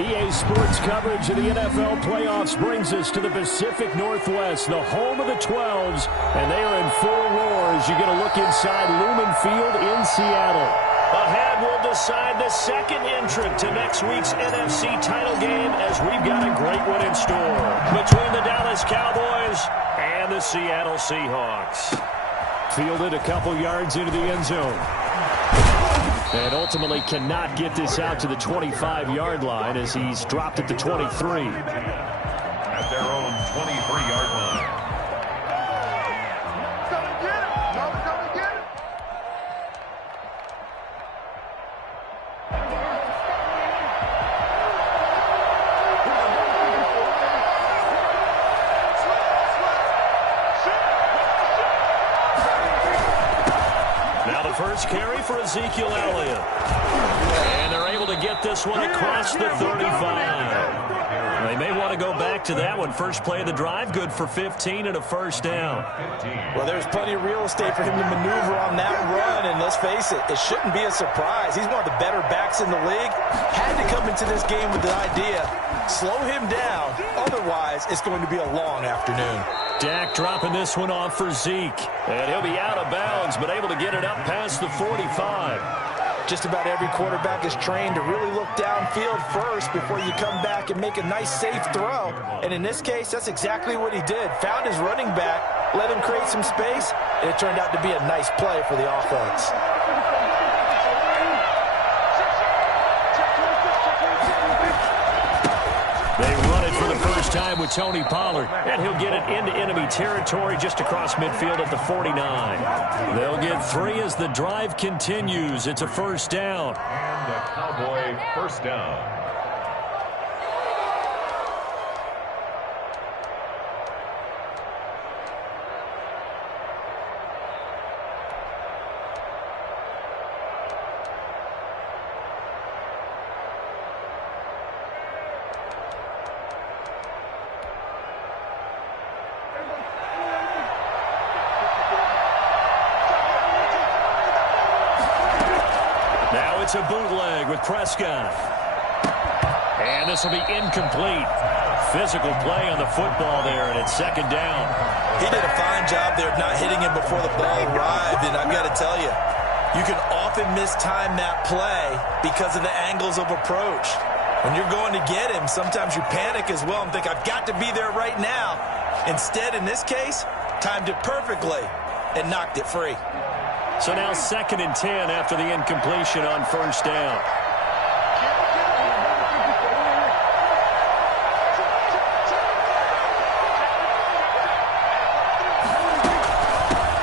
EA Sports coverage of the NFL playoffs brings us to the Pacific Northwest, the home of the 12s, and they are in full roar as you get a look inside Lumen Field in Seattle. Ahead, we'll decide the second entrant to next week's NFC title game as we've got a great one in store between the Dallas Cowboys and the Seattle Seahawks. Fielded a couple yards into the end zone. And ultimately cannot get this out to the 25-yard line as he's dropped at the 23. At their own 23-yard line. First carry for Ezekiel Elliott. And they're able to get this one across the 35. They may want to go back to that one. First play of the drive, good for 15 and a first down. Well, there's plenty of real estate for him to maneuver on that run, and let's face it, it shouldn't be a surprise. He's one of the better backs in the league. Had to come into this game with the idea, slow him down, otherwise it's going to be a long afternoon. Dak dropping this one off for Zeke. And he'll be out of bounds, but able to get it up past the 45. Just about every quarterback is trained to really look downfield first before you come back and make a nice, safe throw. And in this case, that's exactly what he did. Found his running back, let him create some space, and it turned out to be a nice play for the offense. They run it for the first time with Tony Pollard, and he'll get it into enemy territory just across midfield at the 49. They'll get 3 as the drive continues. It's a first down. And a Cowboy first down. It's a bootleg with Prescott. And this will be incomplete. Physical play on the football there, and it's second down. He did a fine job there of not hitting him before the ball arrived, and I've got to tell you, you can often mistime that play because of the angles of approach. When you're going to get him, sometimes you panic as well and think, I've got to be there right now. Instead, in this case, timed it perfectly and knocked it free. So now 2nd and 10 after the incompletion on first down.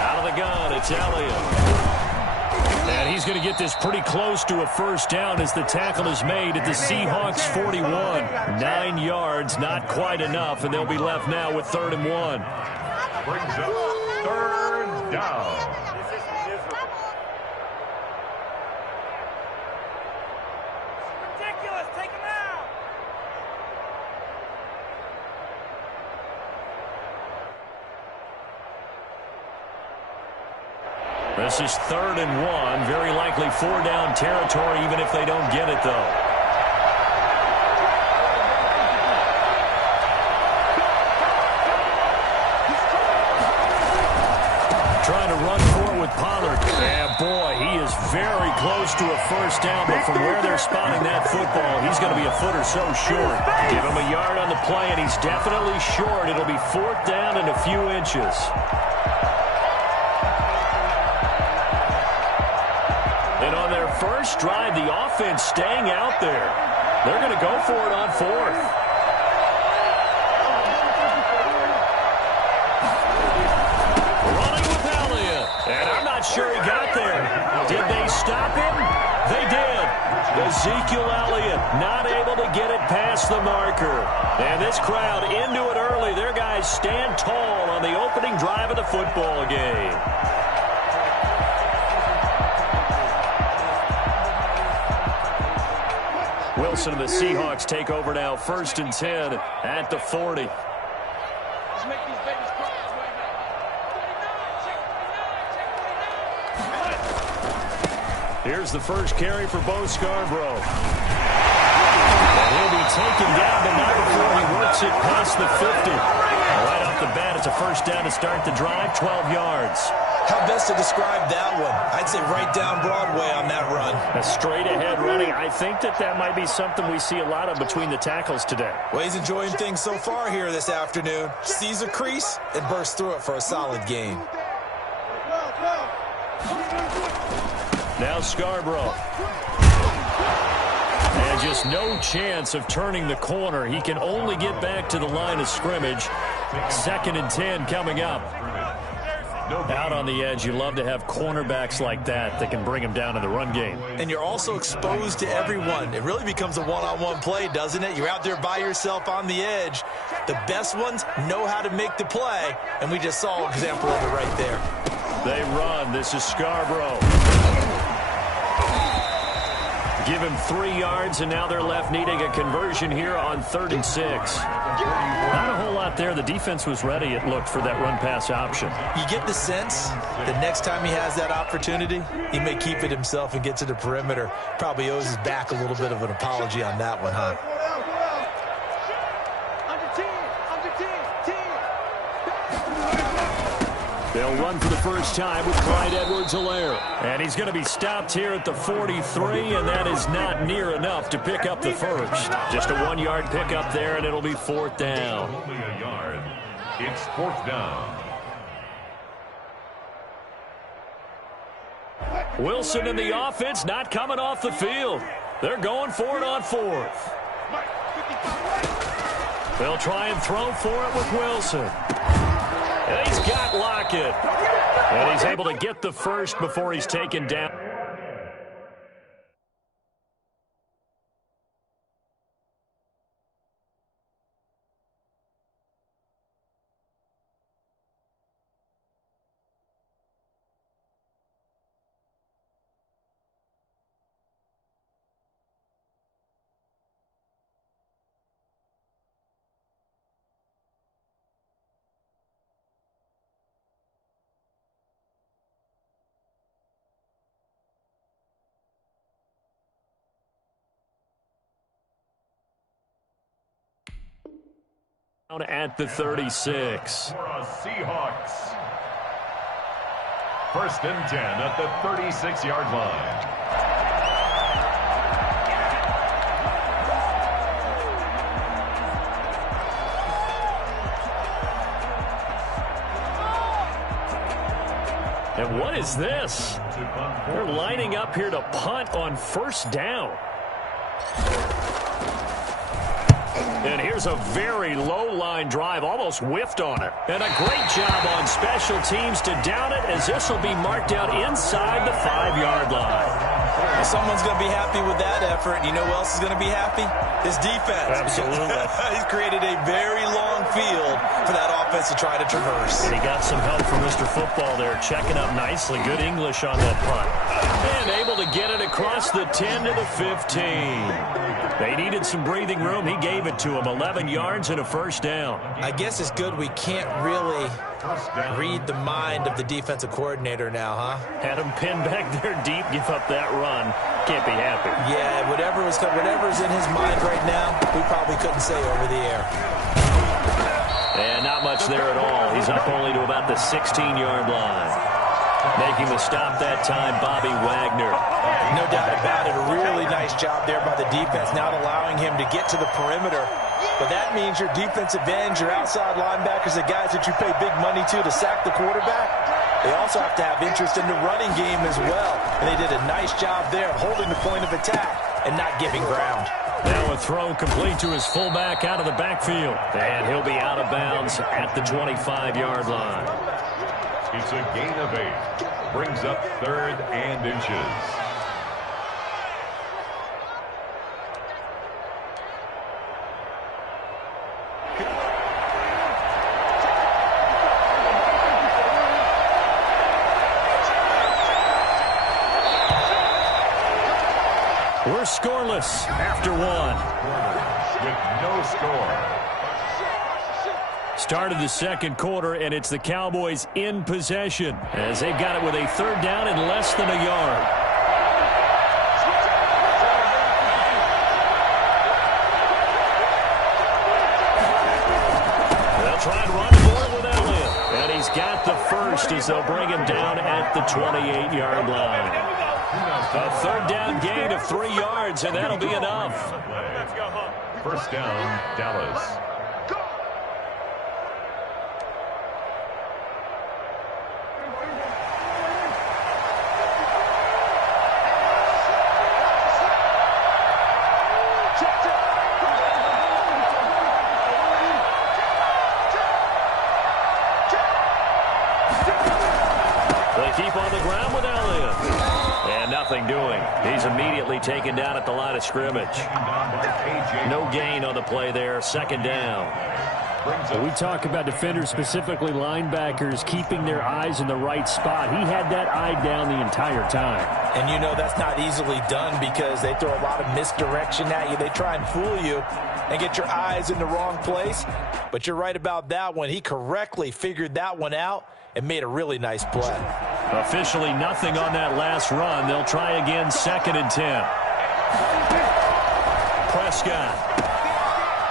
Out of the gun, it's Elliott. And he's going to get this pretty close to a first down as the tackle is made at the Seahawks 41. 9 yards, not quite enough, and they'll be left now with 3rd and 1. Brings up 3rd down. This is 3rd and 1. Very likely 4-down territory, even if they don't get it, though. Trying to run forward with Pollard. And, boy, he is very close to a first down, but from where they're spotting that football, he's going to be a foot or so short. Give him a yard on the play, and he's definitely short. It'll be 4th down and a few inches. And on their first drive, the offense staying out there. They're going to go for it on 4th. Running with Elliott. And I'm not sure he got there. Did they stop him? They did. Ezekiel Elliott not able to get it past the marker. And this crowd into it early. Their guys stand tall on the opening drive of the football game. Wilson and the Seahawks take over now, 1st and 10 at the 40. Here's the first carry for Bo Scarborough. And he'll be taken down, but not before he works it past the 50. Right off the bat, it's a first down to start the drive, 12 yards. How best to describe that one? I'd say right down Broadway on that run. A straight-ahead running. I think that might be something we see a lot of between the tackles today. Well, he's enjoying things so far here this afternoon. Sees a crease and bursts through it for a solid gain. Now Scarborough. And just no chance of turning the corner. He can only get back to the line of scrimmage. 2nd and 10 coming up. Out on the edge, you love to have cornerbacks like that can bring him down in the run game. And you're also exposed to everyone. It really becomes a one-on-one play, doesn't it? You're out there by yourself on the edge. The best ones know how to make the play, and we just saw an example of it right there. They run. This is Scarborough. Give him 3 yards, and now they're left needing a conversion here on 3rd and 6. Not a whole lot there. The defense was ready, it looked, for that run-pass option. You get the sense that next time he has that opportunity, he may keep it himself and get to the perimeter. Probably owes his back a little bit of an apology on that one, huh? They'll run for the first time with Clyde Edwards-Helaire. And he's going to be stopped here at the 43, and that is not near enough to pick up the first. Just a 1-yard pickup there, and it'll be 4th down. Only a yard. It's 4th down. Wilson and the offense not coming off the field. They're going for it on 4th. They'll try and throw for it with Wilson. And he's got Lockett. And he's able to get the first before he's taken down. At the 36. For a Seahawks. 1st and 10 at the 36-yard line. And what is this? They're lining up here to punt on 1st down. And here's a very low-line drive, almost whiffed on it. And a great job on special teams to down it, as this will be marked out inside the 5-yard line. Well, someone's going to be happy with that effort. You know who else is going to be happy? His defense. Absolutely. He's created a very long field for that offense to try to traverse. And he got some help from Mr. Football there, checking up nicely. Good English on that punt. And able to get it across the 10 to the 15. They needed some breathing room. He gave it to them. 11 yards and a 1st down. I guess it's good we can't really read the mind of the defensive coordinator now, huh? Had him pinned back there deep, give up that run. Can't be happy. Yeah, whatever's in his mind right now, we probably couldn't say over the air. And not much there at all. He's up only to about the 16-yard line. Making the stop that time, Bobby Wagner. No doubt about it. A really nice job there by the defense, not allowing him to get to the perimeter. But that means your defensive ends, your outside linebackers, the guys that you pay big money to sack the quarterback, they also have to have interest in the running game as well. And they did a nice job there of holding the point of attack and not giving ground. Now a throw complete to his fullback out of the backfield. And he'll be out of bounds at the 25-yard line. It's a gain of 8. Brings up 3rd and inches. We're scoreless after 1. With no score. Started the 2nd quarter, and it's the Cowboys in possession as they've got it with a 3rd down and less than a yard. got the first as they'll bring him down at the 28-yard line. A third down gain of 3 yards, and that'll be enough. First down, Dallas. Keep on the ground with Elliott. And nothing doing. He's immediately taken down at the line of scrimmage. No gain on the play there. Second down. When we talk about defenders, specifically linebackers, keeping their eyes in the right spot. He had that eye down the entire time. And you know that's not easily done because they throw a lot of misdirection at you. They try and fool you and get your eyes in the wrong place. But you're right about that one. He correctly figured that one out and made a really nice play. Officially nothing on that last run. They'll try again, 2nd and 10. Prescott.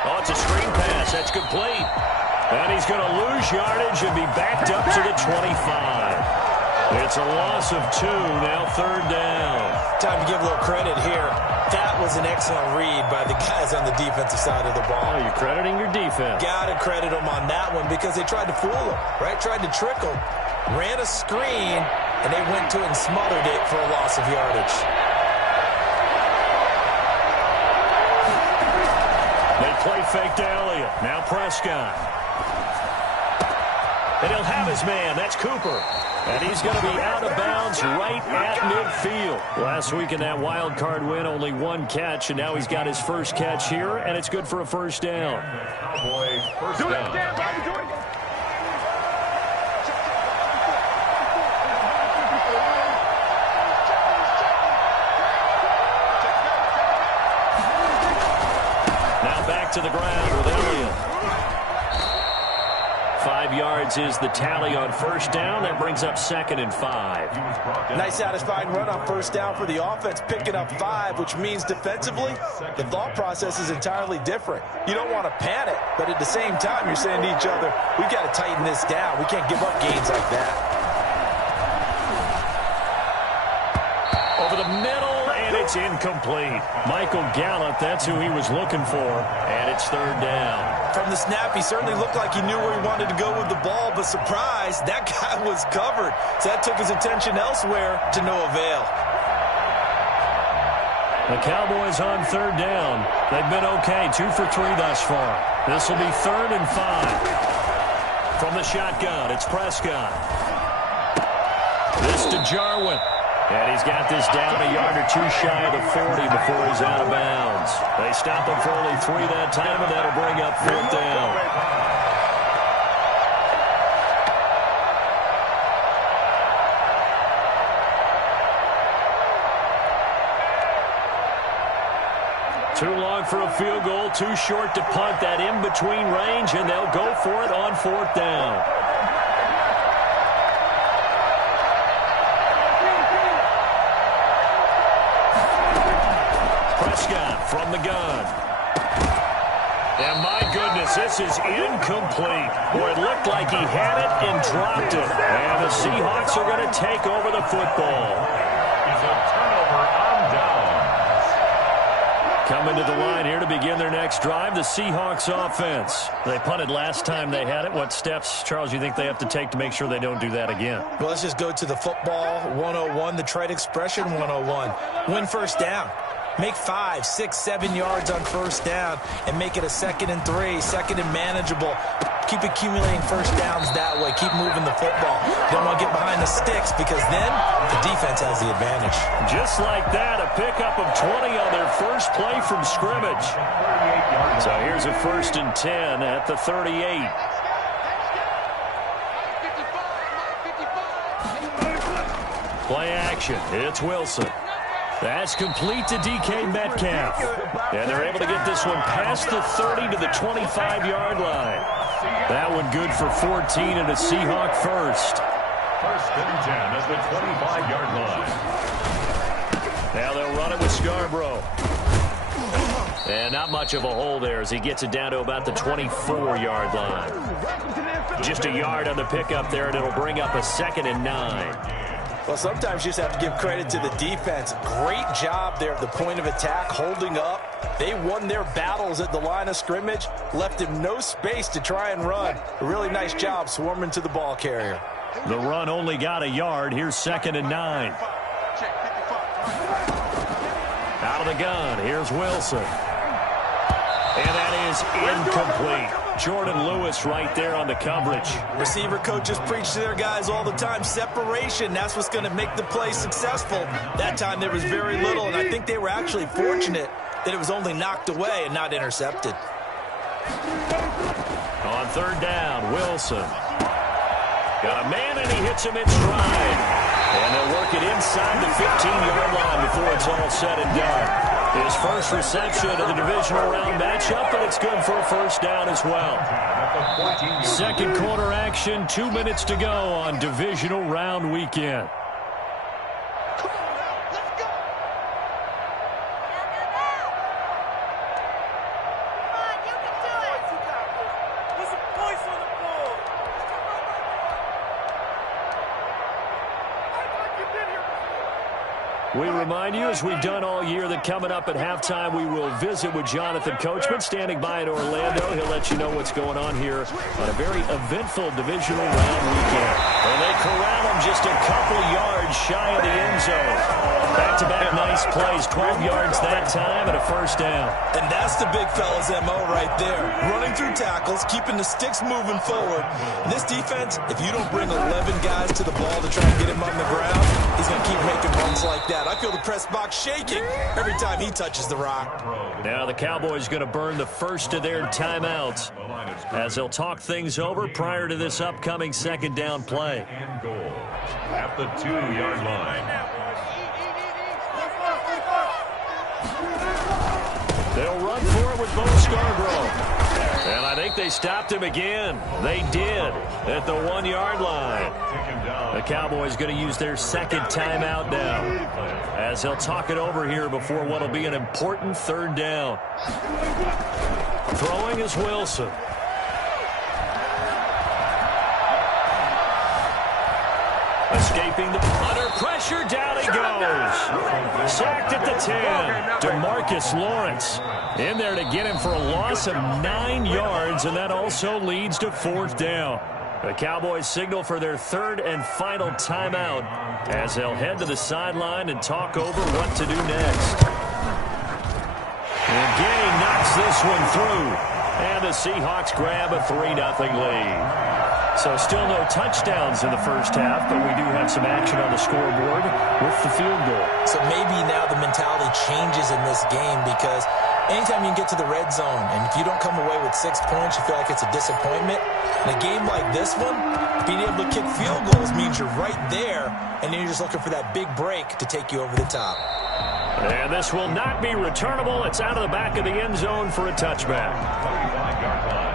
Oh, it's a screen pass. That's complete. And he's going to lose yardage and be backed up to the 25. It's a loss of 2, now 3rd down. Time to give a little credit here. That was an excellent read by the guys on the defensive side of the ball. Oh, you're crediting your defense. Got to credit them on that one because they tried to fool him, right? Tried to trick him. Ran a screen, and they went to it and smothered it for a loss of yardage. They play fake to Elliott. Now Prescott. And he'll have his man. That's Cooper. And he's going to be out of bounds right at midfield. Last week in that wild card win, only 1 catch, and now he's got his first catch here, and it's good for a first down. Cowboys first down. Do it again, baby. Do it again. Now back to the ground with Elliott. 5 yards is the tally on first down. That brings up 2nd and 5. Nice satisfying run on first down for the offense, picking up 5, which means defensively, the thought process is entirely different. You don't want to panic, but at the same time, you're saying to each other, we've got to tighten this down. We can't give up gains like that. Over the middle, and it's incomplete. Michael Gallup, that's who he was looking for, and it's 3rd down. From the snap, he certainly looked like he knew where he wanted to go with the ball, but surprise, that guy was covered. So that took his attention elsewhere to no avail. The Cowboys on 3rd down. They've been okay, 2 for 3 thus far. This will be 3rd and 5. From the shotgun, it's Prescott. This to Jarwin. And he's got this down a yard or 2 shy of the 40 before he's out of bounds. They stop him for only 3 that time, and that'll bring up 4th down. Too long for a field goal, too short to punt. That in-between range, and they'll go for it on 4th down. Prescott from the gun. And my goodness, this is incomplete. Boy, it looked like he had it and dropped it. And the Seahawks are going to take over the football. It's a turnover on downs. Coming to the line here to begin their next drive, the Seahawks offense. They punted last time they had it. What steps, Charles, you think they have to take to make sure they don't do that again? Well, let's just go to the football 101, the trade expression 101. Win first down. Make 5, 6, 7 yards on first down and make it a 2nd and 3, 2nd and manageable. Keep accumulating first downs that way. Keep moving the football. You don't want to get behind the sticks because then the defense has the advantage. Just like that, a pickup of 20 on their first play from scrimmage. So here's a 1st and 10 at the 38. Play action. It's Wilson. That's complete to DK Metcalf. And they're able to get this one past the 30 to the 25-yard line. That one good for 14 and a Seahawk first. 1st and 10 at the 25-yard line. Now they'll run it with Scarborough. And not much of a hole there as he gets it down to about the 24-yard line. Just a yard on the pickup there, and it'll bring up a 2nd and 9. Well, sometimes you just have to give credit to the defense. Great job there at the point of attack, holding up. They won their battles at the line of scrimmage, left him no space to try and run. A really nice job swarming to the ball carrier. The run only got a yard. Here's 2nd and 9. Out of the gun, here's Wilson. And that is incomplete. Jordan Lewis right there on the coverage. Receiver coaches preach to their guys all the time. Separation, that's what's going to make the play successful. That time there was very little, and I think they were actually fortunate that it was only knocked away and not intercepted. On 3rd down, Wilson. Got a man, and he hits him in stride. And they'll work it inside the 15-yard line before it's all said and done. His first reception of the divisional round matchup, and it's good for a 1st down as well. 2nd quarter action, 2 minutes to go on divisional round weekend. We remind you, as we've done all year, that coming up at halftime, we will visit with Jonathan Coachman, standing by in Orlando. He'll let you know what's going on here on a very eventful divisional round weekend. And they corral him just a couple yards shy of the end zone. Back-to-back nice plays, 12 yards that time and a 1st down. And that's the big fella's MO right there. Running through tackles, keeping the sticks moving forward. This defense, if you don't bring 11 guys to the ball to try and get him on the ground, he's going to keep making runs like that. I feel the press box shaking every time he touches the rock. Now the Cowboys going to burn the first of their timeouts as they'll talk things over prior to this upcoming 2nd down play. And goal at the 2-yard line. They'll run for it with Bo Scarborough. And I think they stopped him again. They did at the 1-yard line. The Cowboys going to use their 2nd timeout now as they'll talk it over here before what will be an important 3rd down. Throwing is Wilson. Escaping the under pressure, down he goes. Sacked at the 10. DeMarcus Lawrence in there to get him for a loss of 9 yards, and that also leads to 4th down. The Cowboys signal for their 3rd and final timeout as they'll head to the sideline and talk over what to do next. And Gay knocks this one through, and the Seahawks grab a 3-0 lead. So still no touchdowns in the first half, but we do have some action on the scoreboard with the field goal. So maybe now the mentality changes in this game because anytime you can get to the red zone, and if you don't come away with 6 points, you feel like it's a disappointment. In a game like this one, being able to kick field goals means you're right there, and then you're just looking for that big break to take you over the top. And this will not be returnable. It's out of the back of the end zone for a touchback. 35-yard line.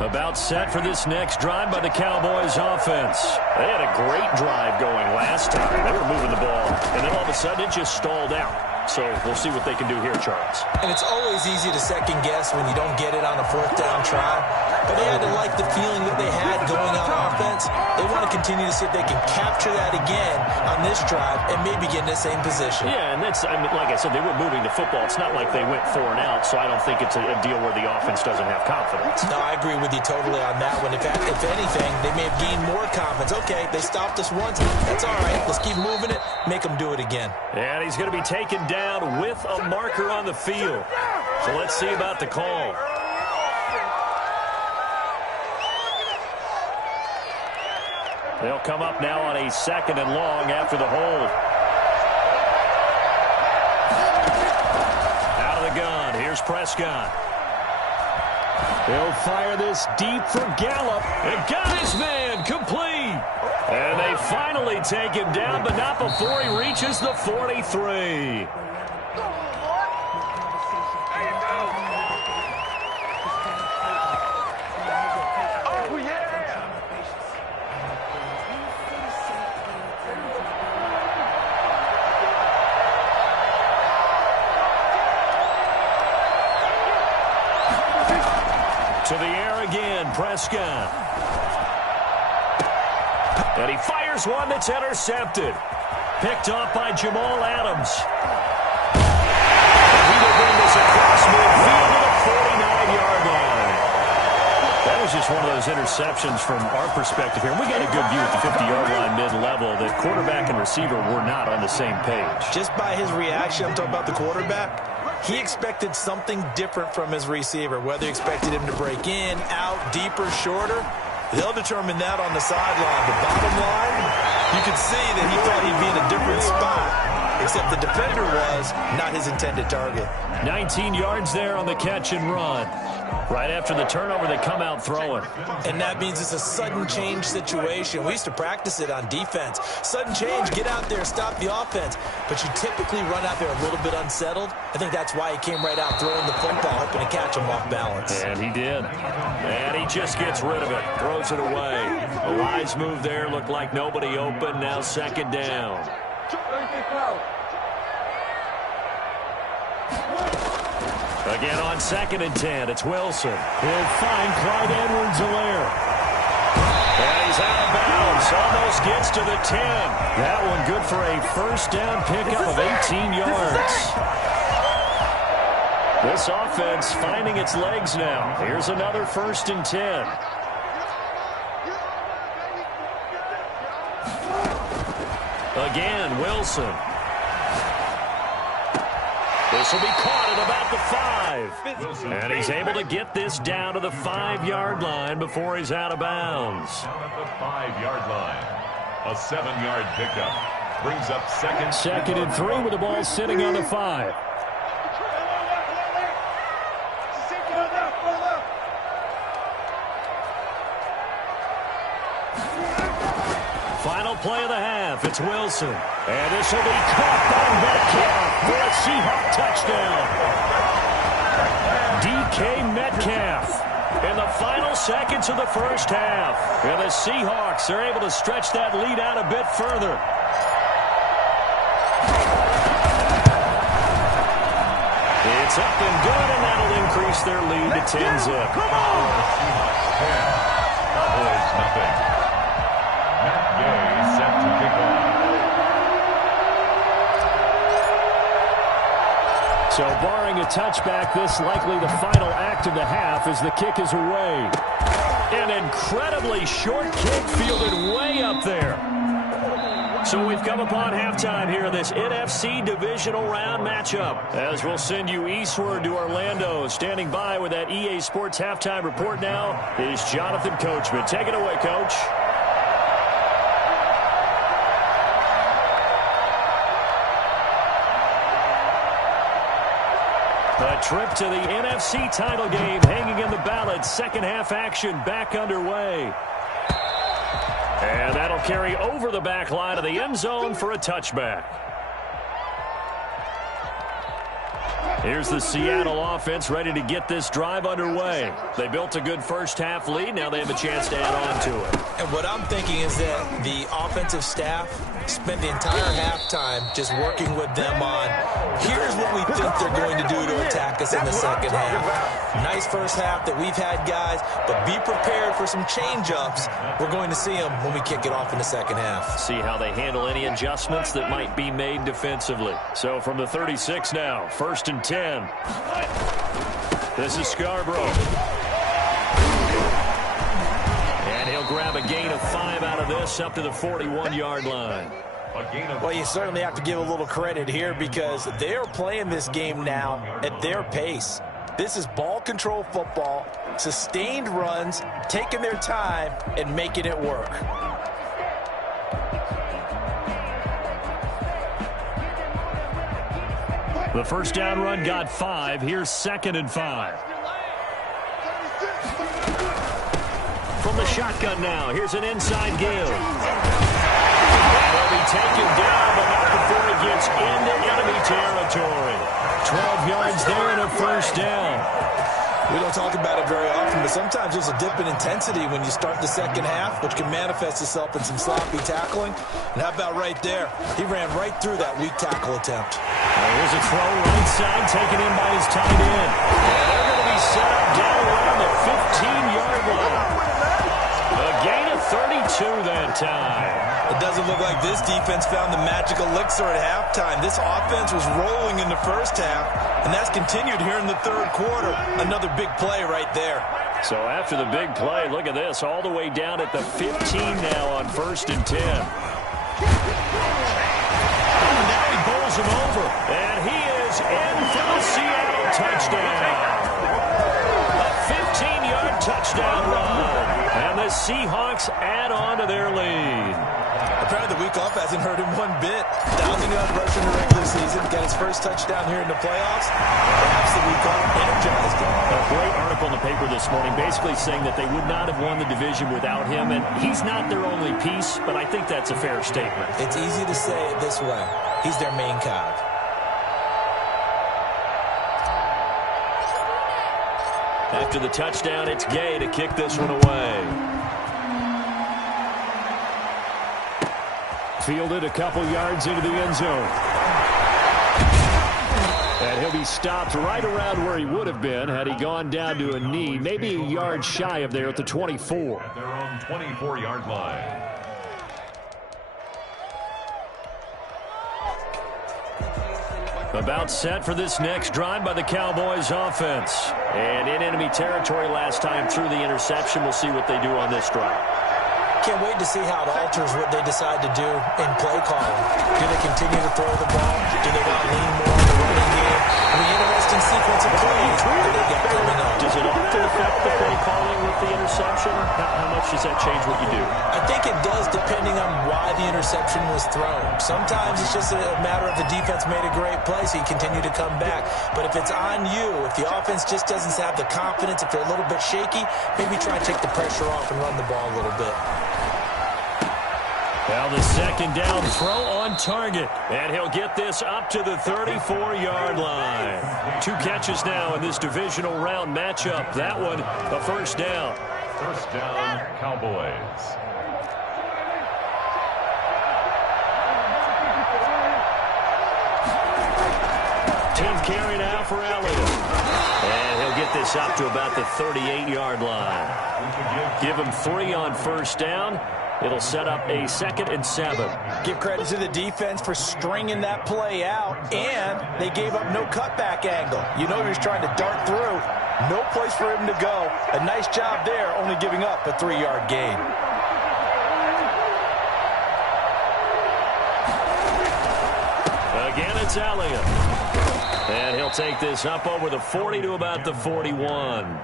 About set for this next drive by the Cowboys offense. They had a great drive going last time. They were moving the ball, and then all of a sudden it just stalled out. So we'll see what they can do here, Charles. And it's always easy to second guess when you don't get it on a 4th down try. But they had to like the feeling that they had going on offense. They want to continue to see if they can capture that again on this drive and maybe get in the same position. Yeah, and that's, I mean, like I said, they were moving the football. It's not like they went 4 and out, so I don't think it's a deal where the offense doesn't have confidence. No, I agree with you totally on that one. If anything, they may have gained more confidence. Okay, they stopped us once. That's all right. Let's keep moving it. Make them do it again. And he's going to be taken down with a marker on the field. So let's see about the call. They'll come up now on a 2nd and long after the hold. Out of the gun. Here's Prescott. They'll fire this deep for Gallup. And got his man complete. And they finally take him down, but not before he reaches the 43. Prescott. And he fires one that's intercepted. Picked off by Jamal Adams. He will bring this across midfield to the 49-yard line. That was just one of those interceptions from our perspective here. We got a good view at the 50-yard line mid-level that quarterback and receiver were not on the same page. Just by his reaction, I'm talking about the quarterback, he expected something different from his receiver, whether he expected him to break in, out, deeper, shorter. They'll determine that on the sideline. The bottom line, you could see that he thought he'd be in a different spot, except the defender was not his intended target. 19 yards there on the catch and run. Right after the turnover, they come out throwing. And that means it's a sudden change situation. We used to practice it on defense. Sudden change, get out there, stop the offense. But you typically run out there a little bit unsettled. I think that's why he came right out throwing the football, hoping to catch him off balance. And he did. And he just gets rid of it, throws it away. A wise move there, looked like nobody open. Now second down. Again on 2nd and 10, it's Wilson. He'll find Clyde Edwards-Helaire. And he's out of bounds. Almost gets to the 10. That one good for a first down pickup of 18 yards. This offense finding its legs now. Here's another 1st and 10. Again, Wilson. This will be caught at about the 5. And he's able to get this down to the 5-yard line before he's out of bounds. Down at the 5-yard line. A 7-yard pickup. Brings up second and 3 with the ball sitting on the 5. Final play of the half. It's Wilson. And this will be caught by Metcalf for a Seahawk touchdown. DK Metcalf in the final seconds of the first half. And the Seahawks are able to stretch that lead out a bit further. It's up and good, and that'll increase their lead to 10-zip. Come on! Seahawks 10. Cowboys nothing. Matt Gay set to kick off. So barring a touchback, this likely the final act of the half as the kick is away. An incredibly short kick fielded way up there. So we've come upon halftime here in this NFC divisional round matchup. As we'll send you eastward to Orlando. Standing by with that EA Sports halftime report now is Jonathan Coachman. Take it away, Coach. A trip to the NFC title game hanging in the balance. Second half action back underway. And that'll carry over the back line of the end zone for a touchback. Here's the Seattle offense ready to get this drive underway. They built a good first half lead. Now they have a chance to add on to it. And what I'm thinking is that the offensive staff spent the entire halftime just working with them on, here's what we think they're going to do to attack us in the second half. Nice first half that we've had, guys, but be prepared for some change-ups. We're going to see them when we kick it off in the second half. See how they handle any adjustments that might be made defensively. So from the 36 now, 1st and 10. This is Scarborough. And he'll grab a gain of 5 out of this up to the 41-yard line. Well, you certainly have to give a little credit here because they're playing this game now at their pace. This is ball control football, sustained runs, taking their time, and making it work. The first down run got 5. Here's 2nd and 5. From the shotgun now, here's an inside give. He'll be taken down, but not before he gets into enemy territory. 12 yards there and a first down. We don't talk about it very often, but sometimes there's a dip in intensity when you start the second half, which can manifest itself in some sloppy tackling. And how about right there? He ran right through that weak tackle attempt. Here's a throw right side taken in by his tight end. And they're going to be set up down around the 15-yard line. A gain of 32 that time. It doesn't look like this defense found the magic elixir at halftime. This offense was rolling in the first half, and that's continued here in the third quarter. Another big play right there. So after the big play, look at this, all the way down at the 15 now on 1st and 10. And now he bowls him over, and he is in for the Seattle touchdown. A 15-yard touchdown run, and the Seahawks add on to their lead. Apparently the week off hasn't hurt him one bit. 1,000-yard rush in the regular season. Got his first touchdown here in the playoffs. Perhaps the week off energized him. A great article in the paper this morning basically saying that they would not have won the division without him, and he's not their only piece, but I think that's a fair statement. It's easy to say it this way. He's their main cog. After the touchdown, it's Gay to kick this one away. Fielded a couple yards into the end zone. And he'll be stopped right around where he would have been had he gone down to a knee, maybe a yard shy of there at the 24. At their own 24-yard line. About set for this next drive by the Cowboys offense. And in enemy territory last time through the interception. We'll see what they do on this drive. Can't wait to see how it alters what they decide to do in play calling. Do they continue to throw the ball? Do they want to lean more on the running game? I mean, interesting sequence of plays that they got coming up. Does it often affect the play calling with the interception? How much does that change what you do? I think it does, depending on why the interception was thrown. Sometimes it's just a matter of the defense made a great play, so you continue to come back. But if it's on you, if the offense just doesn't have the confidence, if they're a little bit shaky, maybe try and take the pressure off and run the ball a little bit. Now the second down throw on target. And he'll get this up to the 34-yard line. 2 catches now in this divisional round matchup. That one, a first down. First down, Cowboys. Tenth carry now for Elliott. And he'll get this up to about the 38-yard line. Give him 3 on first down. It'll set up a 2nd and 7. Give credit to the defense for stringing that play out, and they gave up no cutback angle. You know he was trying to dart through. No place for him to go. A nice job there, only giving up a 3-yard gain. Again, it's Elliott. And he'll take this up over the 40 to about the 41.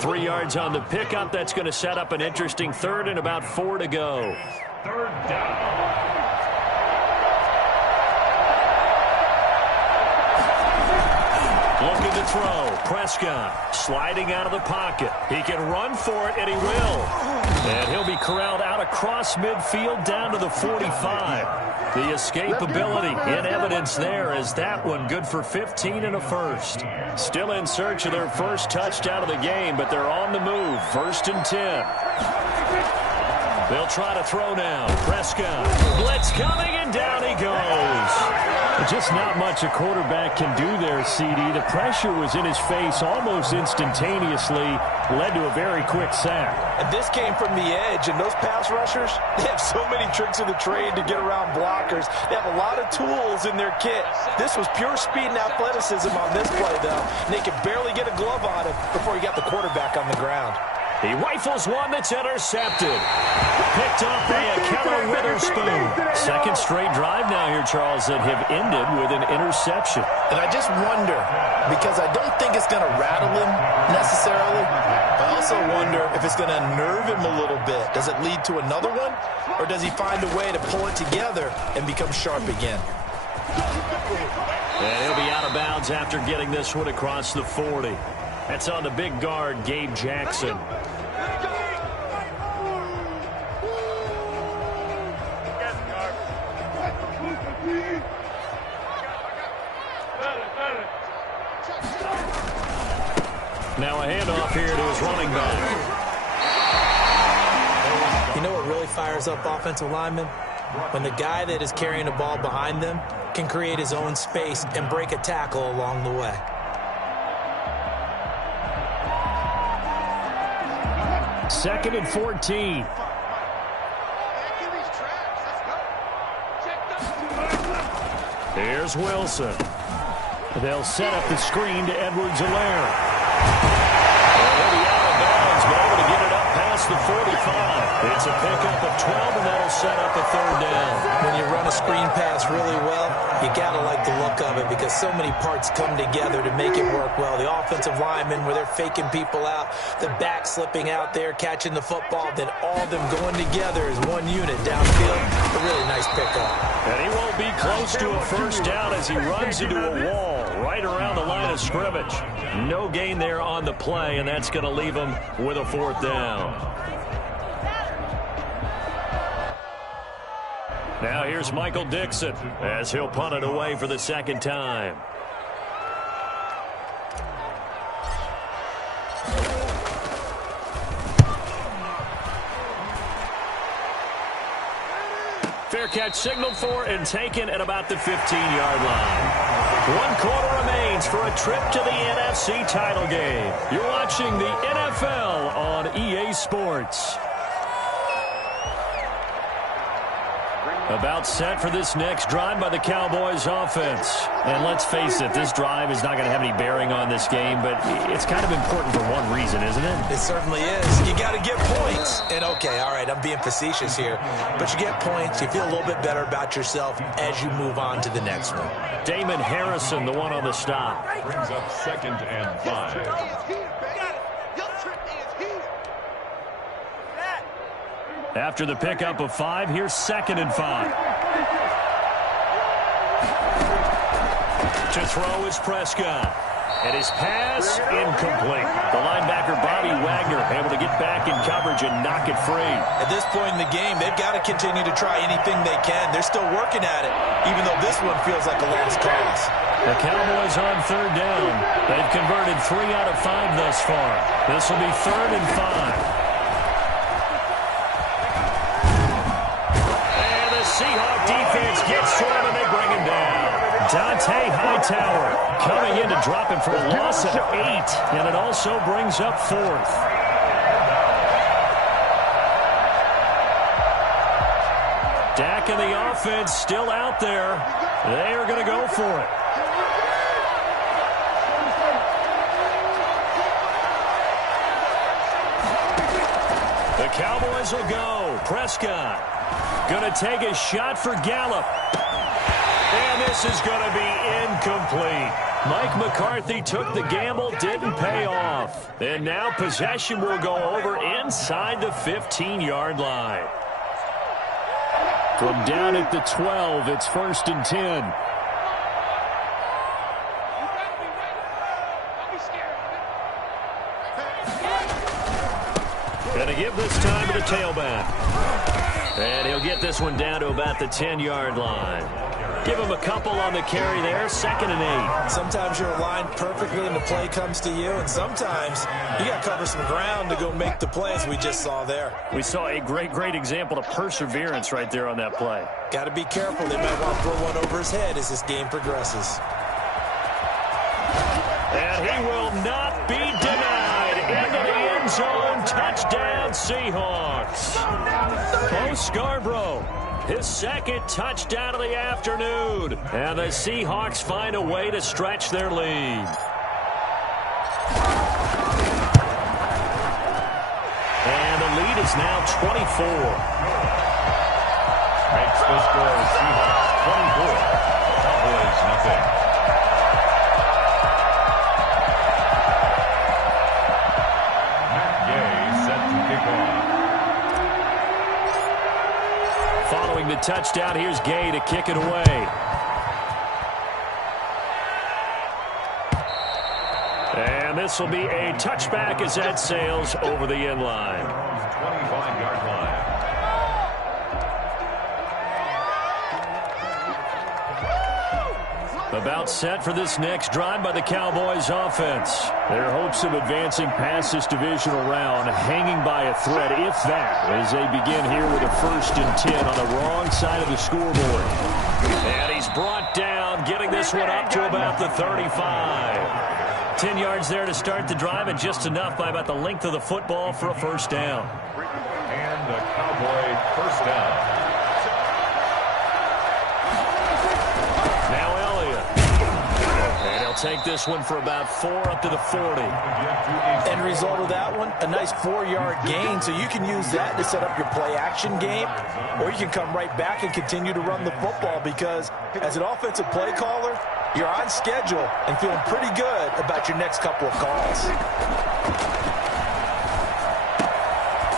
3 yards on the pickup. That's going to set up an interesting 3rd and about 4 to go. 3rd down. Looking to throw. Prescott sliding out of the pocket. He can run for it, and he will. And he'll be corralled out across midfield down to the 45. The escapability in evidence there as that one good for 15 and a first. Still in search of their first touchdown of the game, but they're on the move. 1st and 10. They'll try to throw now. Prescott. Blitz coming, and down he goes. Just not much a quarterback can do there, CD. The pressure was in his face almost instantaneously. Led to a very quick sack. And this came from the edge, and those pass rushers, they have so many tricks of the trade to get around blockers. They have a lot of tools in their kit. This was pure speed and athleticism on this play, though. And they could barely get a glove on him before he got the quarterback on the ground. He rifles one that's intercepted. Picked up by a Keller Witherspoon. 2nd straight drive now here, Charles, that have ended with an interception. And I just wonder, because I don't think it's going to rattle him necessarily. I also wonder if it's going to unnerve him a little bit. Does it lead to another one? Or does he find a way to pull it together and become sharp again? And he'll be out of bounds after getting this one across the 40. That's on the big guard, Gabe Jackson. Now a handoff here to his running back. You know what really fires up offensive linemen? When the guy that is carrying the ball behind them can create his own space and break a tackle along the way. 2nd and 14. Here's Wilson. They'll set up the screen to Edwards-Helaire. He'll be out of bounds, but able to get it up past the 45. It's a pickup of 12, and that'll set up a 3rd down. When you run a screen pass really well, you got to like the look of it because so many parts come together to make it work well. The offensive linemen, where they're faking people out, the back slipping out there, catching the football, then all of them going together as one unit downfield. A really nice pickup. And he won't be close to a 1st down as he runs into a wall right around the line of scrimmage. No gain there on the play, and that's going to leave him with a 4th down. Now here's Michael Dixon as he'll punt it away for the 2nd time. Fair catch signaled for and taken at about the 15-yard line. 1 quarter remains for a trip to the NFC title game. You're watching the NFL on EA Sports. About set for this next drive by the Cowboys offense. And let's face it, this drive is not going to have any bearing on this game, but it's kind of important for one reason, isn't it? It certainly is. You got to get points. And okay, all right, I'm being facetious here, but you get points, you feel a little bit better about yourself as you move on to the next one. Damon Harrison, the one on the stop. Brings up 2nd and 5. After the pickup of 5, here's 2nd and 5. To throw is Prescott. And his pass incomplete. The linebacker Bobby Wagner able to get back in coverage and knock it free. At this point in the game, they've got to continue to try anything they can. They're still working at it, even though this one feels like a lost cause. The Cowboys on 3rd down. They've converted 3 out of 5 thus far. This will be 3rd and 5. Seahawk defense gets to him, and they bring him down. Dante Hightower coming in to drop him for a loss of 8, and it also brings up 4th. Dak and the offense still out there. They are going to go for it. The Cowboys will go. Prescott going to take a shot for Gallup. And this is going to be incomplete. Mike McCarthy took the gamble, didn't pay off. And now possession will go over inside the 15-yard line. From down at the 12, it's 1st and 10. Going to give this time to the tailback. And he'll get this one down to about the 10-yard line. Give him a couple on the carry there, 2nd and 8. Sometimes you're aligned perfectly and the play comes to you, and sometimes you got to cover some ground to go make the play, as we just saw there. We saw a great example of perseverance right there on that play. Got to be careful. They might want to throw one over his head as this game progresses. And he will not be denied. Into the end zone. Touchdown, Seahawks. Bo Scarborough, his 2nd touchdown of the afternoon. And the Seahawks find a way to stretch their lead. And the lead is now 24. Makes the score Seahawks 24. Cowboys nothing. Following the touchdown, here's Gay to kick it away. And this will be a touchback as that sails over the end line. 25-yard line. About set for this next drive by the Cowboys offense. Their hopes of advancing past this divisional round hanging by a thread, if that, as they begin here with a 1st and 10 on the wrong side of the scoreboard. And he's brought down, getting this one up to about the 35. 10 yards there to start the drive, and just enough by about the length of the football for a first down. And the Cowboy first down. Now Elliott. And he'll take this one for about 4 up to the 40. End result of that one, a nice 4-yard gain. So you can use that to set up your play-action game, or you can come right back and continue to run the football, because as an offensive play caller, you're on schedule and feeling pretty good about your next couple of calls.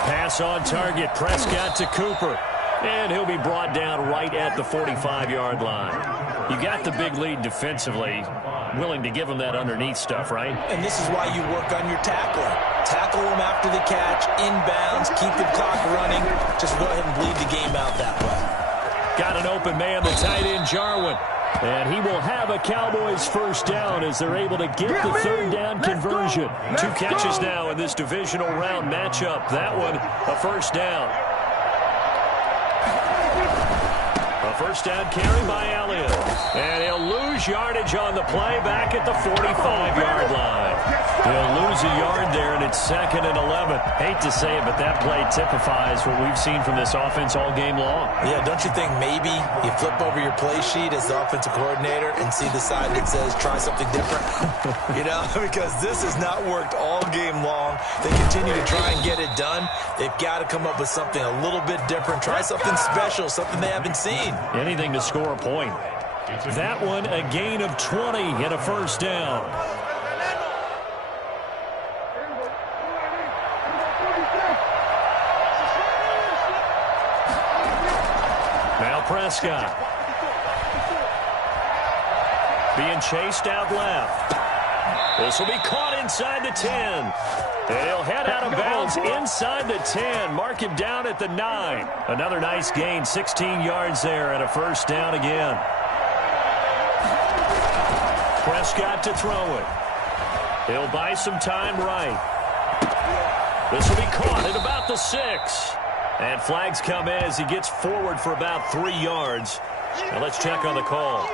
Pass on target, Prescott to Cooper. And he'll be brought down right at the 45-yard line. You got the big lead defensively, willing to give them that underneath stuff, right? And this is why you work on your tackling. Tackle them after the catch, inbounds, keep the clock running. Just go ahead and bleed the game out that way. Got an open man, the tight end, Jarwin. And he will have a Cowboys first down as they're able to get the third down conversion. 2 catches now in this divisional round matchup. That one, a first down. A first down carry by Elliott. And he'll lose yardage on the play back at the 45-yard line. He'll lose a yard there, and it's 2nd and 11. Hate to say it, but that play typifies what we've seen from this offense all game long. Yeah, don't you think maybe you flip over your play sheet as the offensive coordinator and see the side that says try something different? Because this has not worked all game long. They continue to try and get it done. They've got to come up with something a little bit different. Try something special, something they haven't seen. Anything to score a point. That one, a gain of 20 and a first down. Now Prescott. Being chased out left. This will be caught inside the 10. And he'll head out of bounds inside the 10. Mark him down at the 9. Another nice gain, 16 yards there, and a first down again. Prescott to throw it. He'll buy some time right. This will be caught at about the 6. And flags come in as he gets forward for about 3 yards. Now let's check on the call.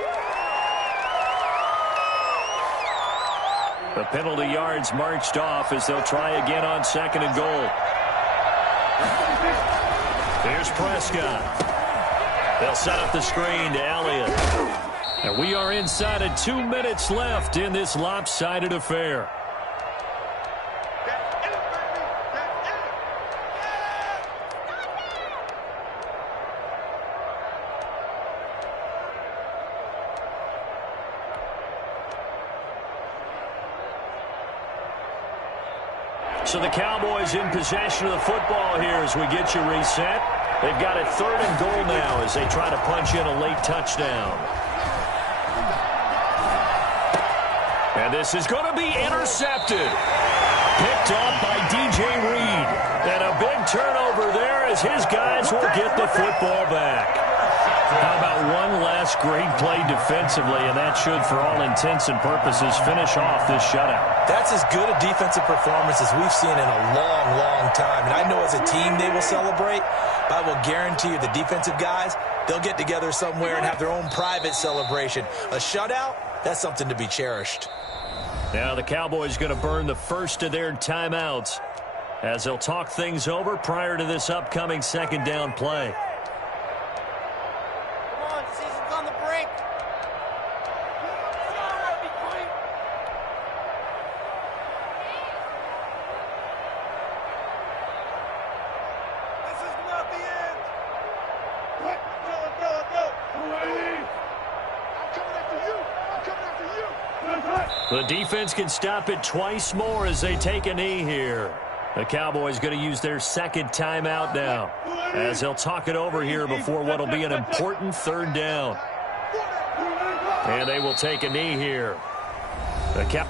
The penalty yards marched off as they'll try again on 2nd and goal. Here's Prescott. They'll set up the screen to Elliott. And we are inside of 2 minutes left in this lopsided affair. So the Cowboys in possession of the football here as we get you reset. They've got it 3rd and goal now as they try to punch in a late touchdown. And this is going to be intercepted. Picked up by DJ Reed. And a big turnover there as his guys will get the football back. How about one last great play defensively, and that should, for all intents and purposes, finish off this shutout. That's as good a defensive performance as we've seen in a long, long time. And I know as a team they will celebrate, but I will guarantee you the defensive guys, they'll get together somewhere and have their own private celebration. A shutout, that's something to be cherished. Now the Cowboys going to burn the first of their timeouts as they'll talk things over prior to this upcoming 2nd down play. The defense can stop it twice more as they take a knee here. The Cowboys going to use their 2nd timeout now as they'll talk it over here before what will be an important 3rd down. And they will take a knee here. The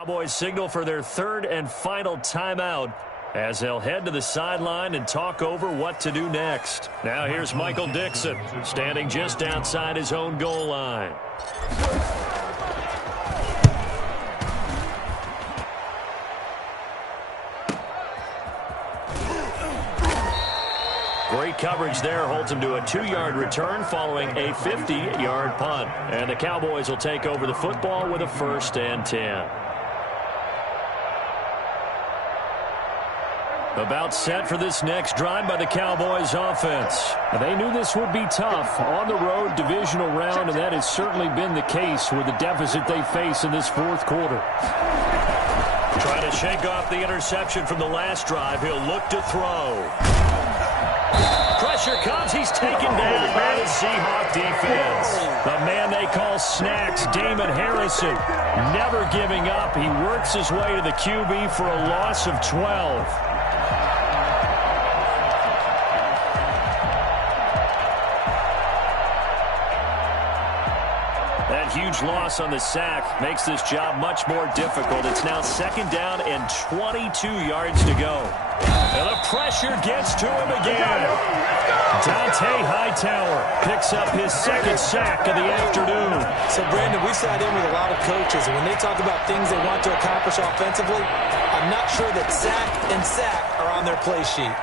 Cowboys signal for their third and final timeout as they'll head to the sideline and talk over what to do next. Now here's Michael Dixon standing just outside his own goal line. Great coverage there holds him to a 2-yard return following a 50-yard punt. And the Cowboys will take over the football with a 1st and 10. About set for this next drive by the Cowboys offense. They knew this would be tough on the road divisional round, and that has certainly been the case with the deficit they face in this 4th quarter. Trying to shake off the interception from the last drive. He'll look to throw. Pressure comes. He's taken down by the Seahawk defense. The man they call Snacks, Damon Harrison, never giving up. He works his way to the QB for a loss of 12. That huge loss on the sack makes this job much more difficult. It's now 2nd down and 22 yards to go. And the pressure gets to him again. Dante Hightower picks up his 2nd sack of the afternoon. So, Brandon, we sat in with a lot of coaches, and when they talk about things they want to accomplish offensively, I'm not sure that sack and sack are on their play sheet.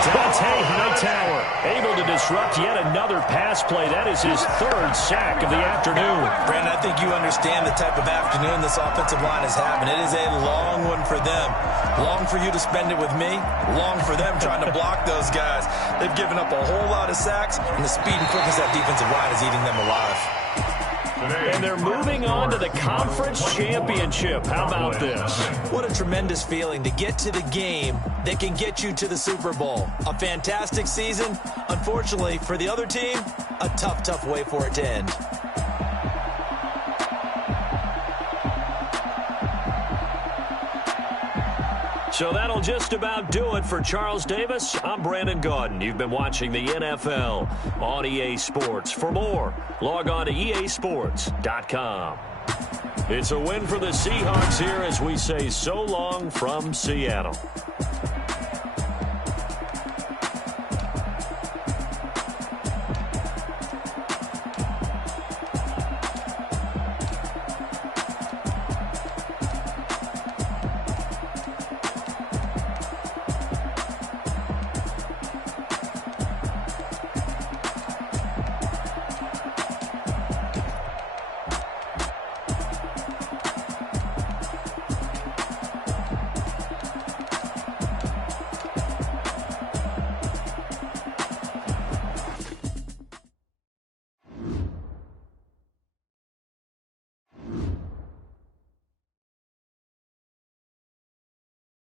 Dante Hightower able to disrupt yet another pass play. That is his 3rd sack of the afternoon. Brandon, I think you understand the type of afternoon this offensive line is having. It is a long one for them. Long for you to spend it with me. Long for them trying to block those guys. They've given up a whole lot of sacks, and the speed and quickness of that defensive line is eating them alive. And they're moving on to the conference championship. How about this? What a tremendous feeling to get to the game that can get you to the Super Bowl. A fantastic season. Unfortunately, for the other team, a tough, tough way for it to end. So that'll just about do it for Charles Davis. I'm Brandon Gaudin. You've been watching the NFL on EA Sports. For more, log on to easports.com. It's a win for the Seahawks here as we say so long from Seattle.